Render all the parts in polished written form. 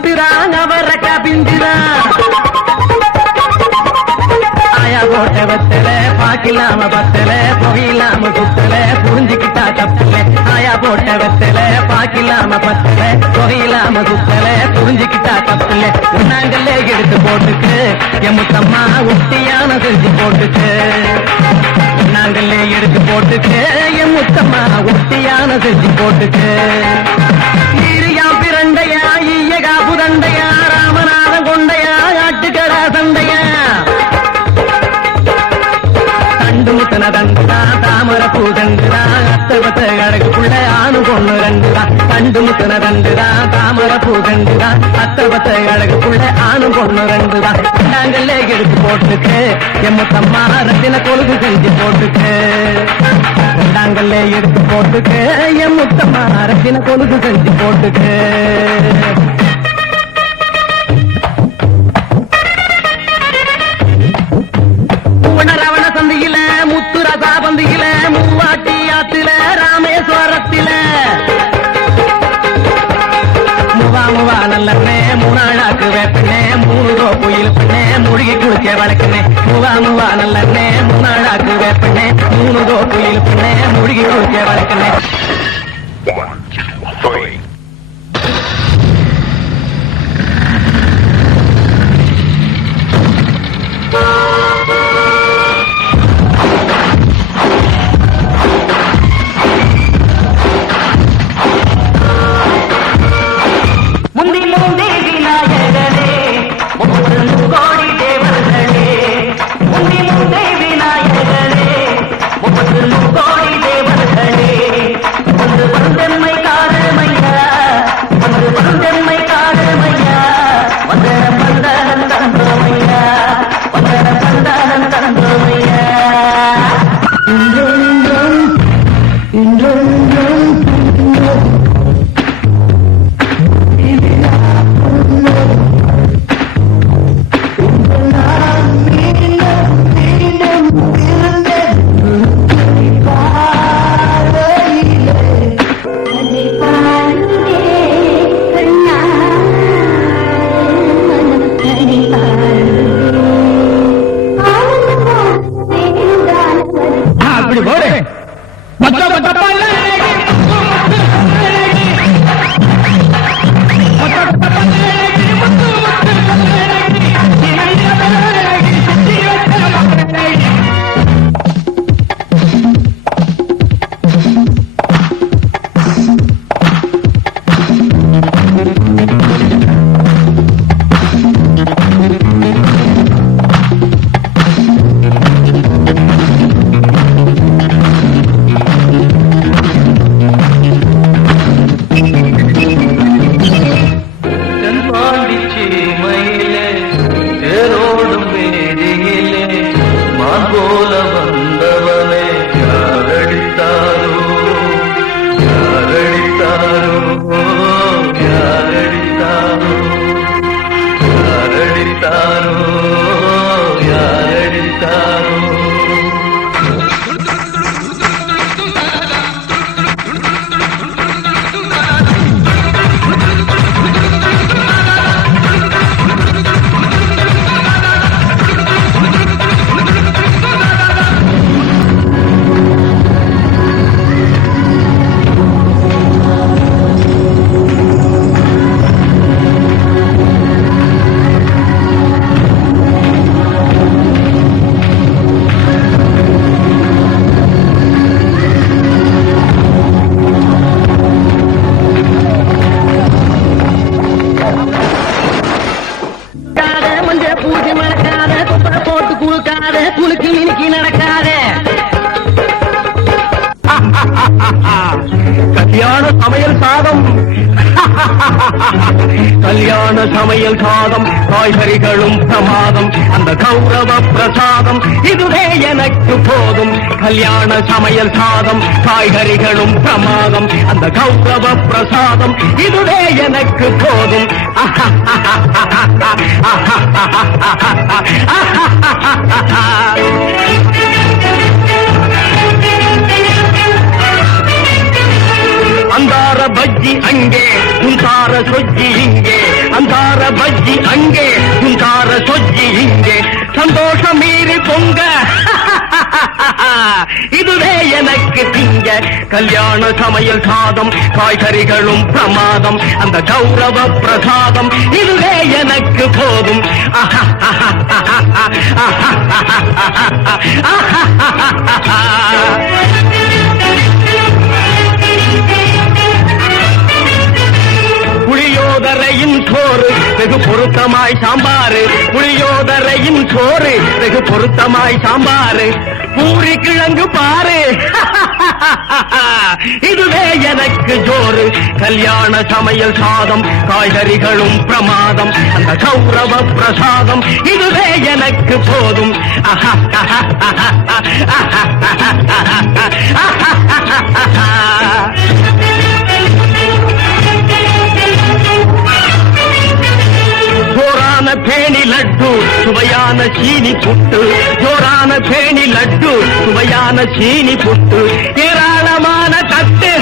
உருட்டுறான் அவரக்கா பிஞ்சுறான் ஆயா போட்ட வெத்தல பாக்கிலாம பத்தல புகையிலாம குத்தல புரிஞ்சுக்கிட்டா தப்பல ஆயா போட்ட வெத்தல பாக்கிலாம பத்தல புகையிலாம குத்தல புரிஞ்சுக்கிட்டா தப்பல உண்ணாங்கல்ல எடுத்து போட்டுக்கு எமுத்தம்மா ஒட்டியான செஞ்சு போட்டுக்கு உண்ணாங்கல்ல எடுத்து போட்டுக்கு எமுத்தம்மா ஒட்டியான செஞ்சு போட்டுக்கு ஈரியா பிரண்டையா ஈயகா புதண்டையா ராமநாதன் கொண்டையா ஆட்டுக்கடா சண்டையா முத்தன தண்டுதா தாமர பூ தண்டுதா அத்தபத்த கழகுக்குள்ள ஆணு பொண்ணு ரெண்டுதா தண்டு முத்தன தண்டுதா தாமர பூ தண்டுதா அத்தபத்த கழகுக்குள்ள ஆணு பொண்ணு ரெண்டுதா நாங்கள்ல எடுத்து போட்டுக்கு எம்மத்தம்மா ரத்தின கொழுகு செஞ்சு போட்டுக்கு நாங்கள்ல எடுத்து போட்டுக்கு எம்மத்தம்மா ரத்தின கொழுகு செஞ்சு போட்டுக்கு முத்துரசாபந்தியில மூவாட்டி ஆத்துல ராமேஸ்வரத்தில முவா நல்லண்ணே மூணாளாக்கு வேப்பண்ணே மூணு கோப்புயில் பண்ணே மூழ்கி குளிக்க வளர்க்கணே முவா நல்லண்ணே மூணாளாக்கு வேப்பண்ணே மூணு கோப்புயில் பண்ணே மூழ்கி குளிக்க வளர்க்கணே கல்யாண சமையல் சாதம் காய்கறிகளும் பிரமாதம் அந்த கௌரவ பிரசாதம் இதுவே எனக்கு போதும் கல்யாண சமையல் சாதம் காய்கறிகளும் பிரமாதம் அந்த கௌரவ பிரசாதம் இதுவே எனக்கு போதும் அந்தார பஜ்ஜி அங்கே உந்தார சொஜ்ஜி இங்கே அந்தார பஜ்ஜி அங்கே குந்தார சொஜ்ஜி இங்கே சந்தோஷம் மீறி பொங்க இதுவே எனக்கு திங்க கல்யாண சமையல் சாதம் காய்கறிகளும் பிரமாதம் அந்த கௌரவ பிரசாதம் இதுவே எனக்கு போதும் புளியோதரையின் சோறு வெகு பொருத்தமாய் சாம்பாரு புளியோதரையின் சோறு வெகு பொருத்தமாய் சாம்பாரு பூரி கிழங்கு பாரு இதுவே எனக்கு ஜோறு கல்யாண சமையல் சாதம் காய்கறிகளும் பிரமாதம் அந்த கௌரவ பிரசாதம் இதுவே எனக்கு போதும் ஜோரான பேணி லட்டு சுவையான சீனி புட்டு ஜோரான பேணி லட்டு சுவையான சீனி புட்டு ஏராளமான தட்டு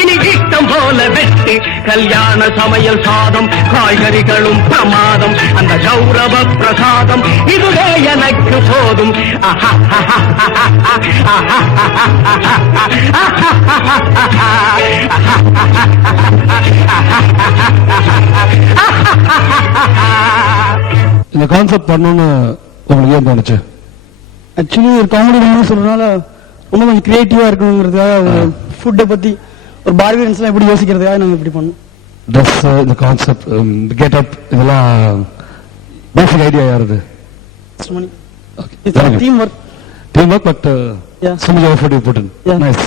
இனி இஷ்டம் போல வெட்டு கல்யாண சமையல் சாதம் காய்கறிகளும் பிரமாதம் அந்த கௌரவ பிரசாதம் இதுவே எனக்கு போதும் இந்த கான்செப்ட் பண்ணணும்னு உங்களுக்கு ஏன் தோணுச்சு? ஆக்சுவலி ஒரு காமெடி பண்ணு சொல்றதுனால ரொம்ப கொஞ்சம் கிரியேட்டிவா இருக்கணுங்கிறதுக்காக ஃபுட்டை பத்தி ஒரு பார்பியன்ஸ் எல்லாம் எப்படி யோசிக்கிறதுக்காக நாங்க இப்படி பண்ணோம். ட்ரெஸ், இந்த கான்செப்ட், கெட்டப், இதெல்லாம் பேசிக் ஐடியா யாருது? Team work Teamwork, but Yeah. so much effort you put in. Yeah. Nice.